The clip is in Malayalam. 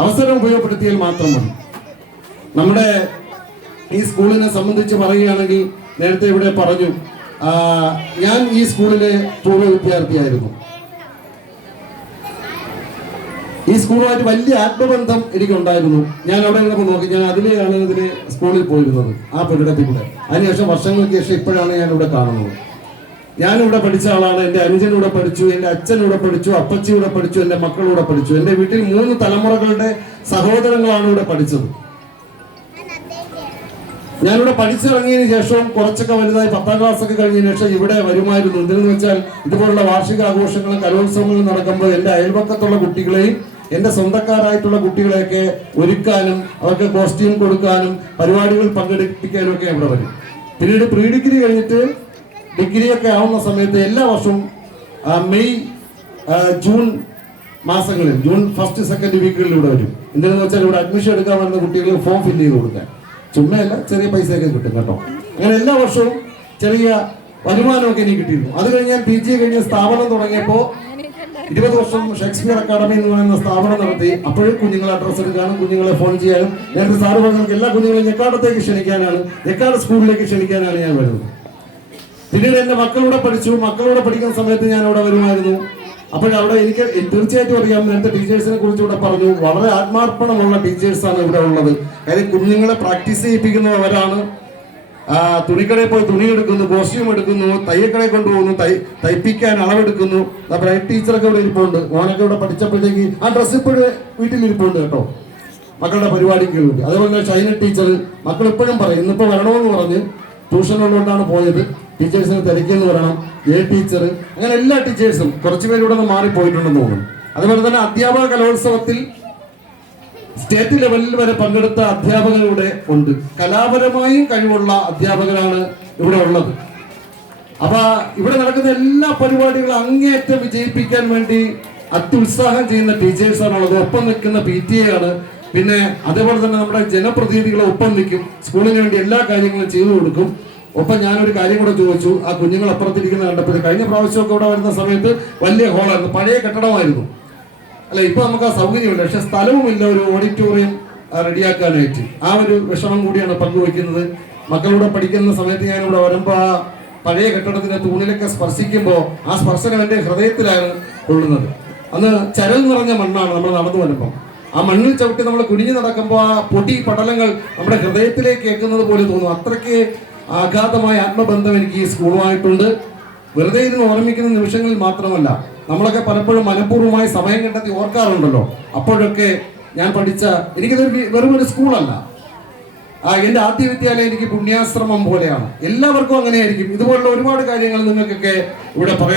അവസരം ഉപയോഗപ്പെടുത്തിയാൽ മാത്രം മതി. നമ്മുടെ ഈ സ്കൂളിനെ സംബന്ധിച്ച് പറയുകയാണെങ്കിൽ നേരത്തെ ഇവിടെ പറഞ്ഞു, ഞാൻ ഈ സ്കൂളിലെ പൂർവ്വ വിദ്യാർത്ഥിയായിരുന്നു. ഈ സ്കൂളുമായിട്ട് വലിയ ആത്മബന്ധം എനിക്കുണ്ടായിരുന്നു. ഞാൻ അവിടെ നിന്നപ്പോൾ നോക്കി, ഞാൻ അതിലെയാണ് ഇതിന് സ്കൂളിൽ പോയിരുന്നത്, ആ പുരടത്തിൽ കൂടെ. അതിനുശേഷം വർഷങ്ങൾക്ക് ശേഷം ഇപ്പോഴാണ് ഞാൻ ഇവിടെ കാണുന്നത്. ഞാനിവിടെ പഠിച്ച ആളാണ്. എൻ്റെ അനുജനിവിടെ പഠിച്ചു, എൻ്റെ അച്ഛനിവിടെ പഠിച്ചു, അപ്പച്ചിയുടെ പഠിച്ചു, എൻ്റെ മക്കളിവിടെ പഠിച്ചു. എൻ്റെ വീട്ടിൽ 3 തലമുറകളുടെ സഹോദരങ്ങളാണ് ഇവിടെ പഠിച്ചത്. ഞാനിവിടെ പഠിച്ചിറങ്ങിയതിന് ശേഷവും കുറച്ചൊക്കെ വലുതായി 10ാം ക്ലാസ്സൊക്കെ കഴിഞ്ഞതിന് ശേഷം ഇവിടെ വരുമായിരുന്നു. എന്തെന്ന് വെച്ചാൽ ഇതുപോലുള്ള വാർഷിക ആഘോഷങ്ങളും കലോത്സവങ്ങളും നടക്കുമ്പോൾ എൻ്റെ അയൽപക്കത്തുള്ള കുട്ടികളെയും എൻ്റെ സ്വന്തക്കാരായിട്ടുള്ള കുട്ടികളെയൊക്കെ ഒരുക്കാനും അവർക്ക് കോസ്റ്റ്യൂം കൊടുക്കാനും പരിപാടികൾ പങ്കെടുപ്പിക്കാനും ഒക്കെ ഇവിടെ വരും. പിന്നീട് പ്രീ ഡിഗ്രി കഴിഞ്ഞിട്ട് ഡിഗ്രിയൊക്കെ ആവുന്ന സമയത്ത് എല്ലാ വർഷവും മെയ് ജൂൺ മാസങ്ങളിൽ, ജൂൺ 1st 2nd വീക്കുകളിൽ ഇവിടെ വരും. എന്തെന്ന് വെച്ചാൽ ഇവിടെ അഡ്മിഷൻ എടുക്കാൻ വരുന്ന കുട്ടികൾ ഫോം ഫില്ല് ചെയ്ത് കൊടുക്കാൻ. ചുമ്മയല്ല, ചെറിയ പൈസയൊക്കെ കിട്ടും കേട്ടോ. അങ്ങനെ എല്ലാ വർഷവും ചെറിയ വരുമാനമൊക്കെ എനിക്ക് കിട്ടിയിരുന്നു. അത് കഴിഞ്ഞ് ഞാൻ PG കഴിഞ്ഞ് സ്ഥാപനം തുടങ്ങിയപ്പോൾ 20 വർഷം ഷേക്സ്പിയർ അക്കാദമി എന്ന് പറയുന്ന സ്ഥാപനം നടത്തി. അപ്പോഴും കുഞ്ഞുങ്ങളെ അഡ്രസ്സ് എടുക്കാനും കുഞ്ഞുങ്ങളെ ഫോൺ ചെയ്യാനും, നേരത്തെ സാറ് പറഞ്ഞ എല്ലാ കുഞ്ഞുങ്ങളെയും ഞെക്കാടത്തേക്ക് ക്ഷണിക്കാനാണ്, ഞെക്കാട് സ്കൂളിലേക്ക് ക്ഷണിക്കാനാണ് ഞാൻ വരുന്നത്. പിന്നീട് എൻ്റെ മക്കളിവിടെ പഠിച്ചു. മക്കളിവിടെ പഠിക്കുന്ന സമയത്ത് ഞാൻ അവിടെ വരുമായിരുന്നു. അപ്പോഴവിടെ എനിക്ക് തീർച്ചയായിട്ടും അറിയാം, നേരത്തെ ടീച്ചേഴ്സിനെ കുറിച്ച് ഇവിടെ പറഞ്ഞു, വളരെ ആത്മാർപ്പണമുള്ള ടീച്ചേഴ്സാണ് ഇവിടെ ഉള്ളത്. കാര്യം കുഞ്ഞുങ്ങളെ പ്രാക്ടീസ് ചെയ്യിപ്പിക്കുന്നവരാണ്. തുണിക്കടയിൽ പോയി തുണി എടുക്കുന്നു, കോസ്റ്റ്യൂം എടുക്കുന്നു, തയ്യക്കടയിൽ കൊണ്ടുപോകുന്നു, തയ്പ്പിക്കാൻ അളവെടുക്കുന്നു. ബ്രൈറ്റ് ടീച്ചറൊക്കെ ഇവിടെ ഇരിപ്പുണ്ട്. മോനൊക്കെ ഇവിടെ പഠിച്ചപ്പോഴത്തേക്ക് ആ ഡ്രസ്സ് ഇപ്പോഴും വീട്ടിലിരിപ്പുണ്ട് കേട്ടോ, മക്കളുടെ പരിപാടിക്ക് വേണ്ടി. അതുപോലെ തന്നെ ഷൈന ടീച്ചർ, മക്കൾ ഇപ്പോഴും പറയും ഇന്നിപ്പോൾ വരണമെന്ന് പറഞ്ഞ് ട്യൂഷനുള്ളതുകൊണ്ടാണ് പോയത്, ടീച്ചേഴ്സിനെ തിരക്കിയെന്ന് പറയണം. ടീച്ചർ, അങ്ങനെ എല്ലാ ടീച്ചേഴ്സും കുറച്ച് പേര് ഇവിടെ നിന്ന് മാറിപ്പോയിട്ടുണ്ടെന്ന് തോന്നുന്നു. അതുപോലെ തന്നെ അധ്യാപക കലോത്സവത്തിൽ സ്റ്റേറ്റ് ലെവലിൽ വരെ പങ്കെടുത്ത അധ്യാപകരുടെ ഉണ്ട്. കലാപരമായും കഴിവുള്ള അധ്യാപകരാണ് ഇവിടെ ഉള്ളത്. അപ്പൊ ഇവിടെ നടക്കുന്ന എല്ലാ പരിപാടികളും അങ്ങേയറ്റം വിജയിപ്പിക്കാൻ വേണ്ടി അത്യുത്സാഹം ചെയ്യുന്ന ടീച്ചേഴ്സാണുള്ളത്. ഒപ്പം നിൽക്കുന്ന PTA ആണ്. പിന്നെ അതേപോലെ തന്നെ നമ്മുടെ ജനപ്രതിനിധികളെ ഒപ്പം നിൽക്കും, സ്കൂളിന് വേണ്ടി എല്ലാ കാര്യങ്ങളും ചെയ്തു കൊടുക്കും. ഒപ്പം ഞാനൊരു കാര്യം കൂടെ ചോദിച്ചു, ആ കുഞ്ഞുങ്ങൾ അപ്പുറത്തിരിക്കുന്നത് കണ്ടപ്പോൾ, കഴിഞ്ഞ പ്രാവശ്യമൊക്കെ ഇവിടെ വരുന്ന സമയത്ത് വലിയ ഹോളായിരുന്നു, പഴയ കെട്ടിടമായിരുന്നു. അല്ല, ഇപ്പൊ നമുക്ക് ആ സൗകര്യമില്ല, പക്ഷെ സ്ഥലവുമില്ല ഒരു ഓഡിറ്റോറിയം റെഡിയാക്കാനായിട്ട്. ആ ഒരു വിഷമം കൂടിയാണ് പങ്കുവയ്ക്കുന്നത്. മക്കളിവിടെ പഠിക്കുന്ന സമയത്ത് ഞാനിവിടെ വരുമ്പോൾ ആ പഴയ കെട്ടിടത്തിന്റെ തൂണിലൊക്കെ സ്പർശിക്കുമ്പോൾ ആ സ്പർശനം എൻ്റെ ഹൃദയത്തിലാണ് കൊള്ളുന്നത്. അന്ന് ചരൽ നിറഞ്ഞ മണ്ണാണ് നമ്മൾ നടന്നു വരുമ്പോൾ. ആ മണ്ണിൽ ചവിട്ടി നമ്മൾ കുനിഞ്ഞു നടക്കുമ്പോൾ ആ പൊടി പടലങ്ങൾ നമ്മുടെ ഹൃദയത്തിലേക്ക് കേൾക്കുന്നത് പോലെ തോന്നും. അത്രയ്ക്ക് അഗാധമായ ആത്മബന്ധം എനിക്ക് ഈ സ്കൂളുമായിട്ടുണ്ട്. വെറുതെ ഇരുന്ന് ഓർമ്മിക്കുന്ന നിമിഷങ്ങളിൽ മാത്രമല്ല, നമ്മളൊക്കെ പലപ്പോഴും മനഃപൂർവ്വമായി സമയം കണ്ടെത്തി ഓർക്കാറുണ്ടല്ലോ. അപ്പോഴൊക്കെ ഞാൻ പഠിച്ച, എനിക്കിതൊരു വെറും ഒരു സ്കൂളല്ല, എൻ്റെ ആദ്യ വിദ്യാലയം എനിക്ക് പുണ്യാശ്രമം പോലെയാണ്. എല്ലാവർക്കും അങ്ങനെയായിരിക്കും. ഇതുപോലുള്ള ഒരുപാട് കാര്യങ്ങൾ നിങ്ങൾക്കൊക്കെ ഇവിടെ പറയാം.